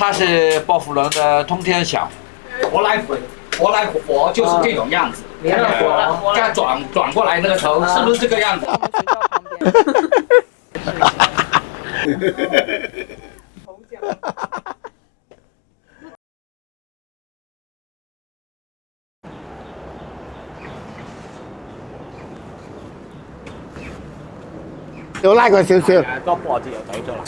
它是薄扶轮的通天响。活来活就是这种样子，这样转过来那个头是不是这个样子？要拉佢少少。個脖子又懟咗啦。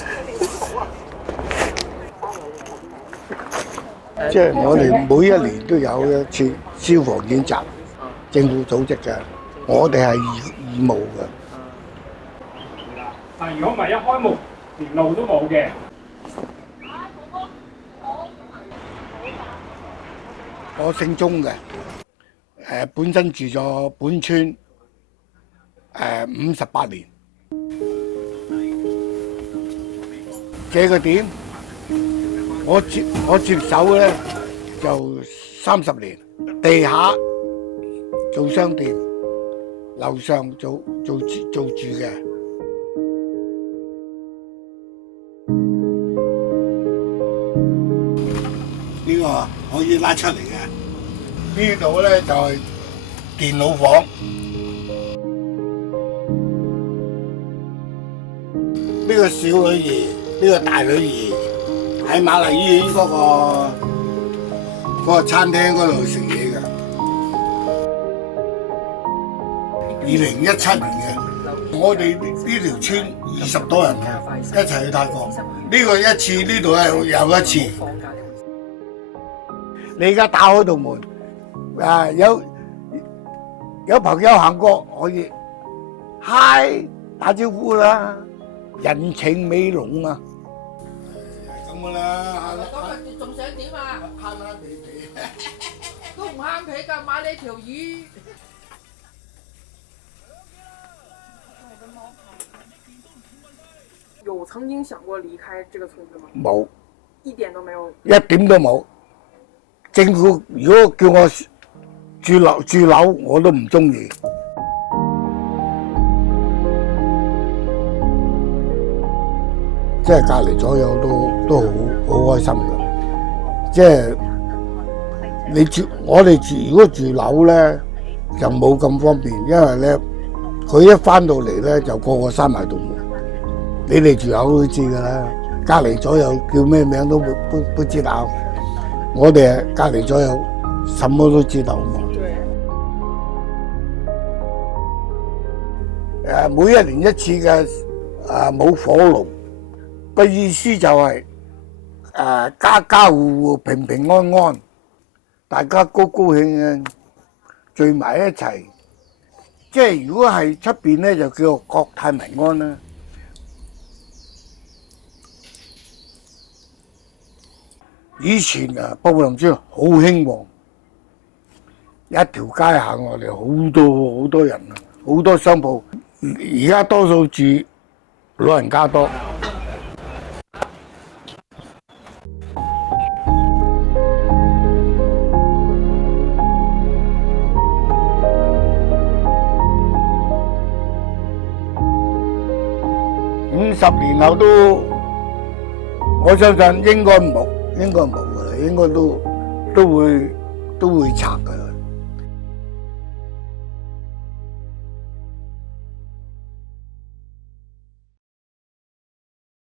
即係我哋每一年都有一次消防演習，政府組織嘅，我哋係義務嘅。但如果唔係一開幕，連路都冇嘅。我姓鐘嘅，本身住咗本村58年。這個點我接手咧就30年，地下做商店，樓上做住嘅。呢個可以拉出嚟嘅。呢度咧就係電腦房。呢個小女兒，呢個大女兒喺瑪麗醫院嗰個餐廳嗰度食嘢嘅。2017年嘅，我哋呢條村20多人一齊去泰國。呢個一次，呢度係又一次。你而家打開道門，有朋友行過可以嗨打招呼啦。人情味濃啊！咁噶啦，咁啊，仲想點啊？慳皮皮，都唔慳皮㗎，買你條魚。有曾經想過離開這個村子嗎？冇，一點都沒有。一點都冇。政府如果叫我住樓，我都唔中意。即係隔離左右都好開心嘅。即係我哋如果住樓咧就冇咁方便，因為咧佢一翻到嚟咧就個閂埋道門。你哋住樓都知㗎啦，隔離左右叫咩名都不知道。我哋隔離左右什麼都知道。每一年一次嘅舞火龍。個意思就係家家戶戶平平安安，大家高高興興聚埋一齊。即係如果係出邊咧，就叫做國泰民安啦。以前薄扶林村好興旺，一條街行落嚟好多人啊，好多商鋪。而家多數住老人家多。50年後都，我相信應該冇㗎啦，應該都會拆㗎啦。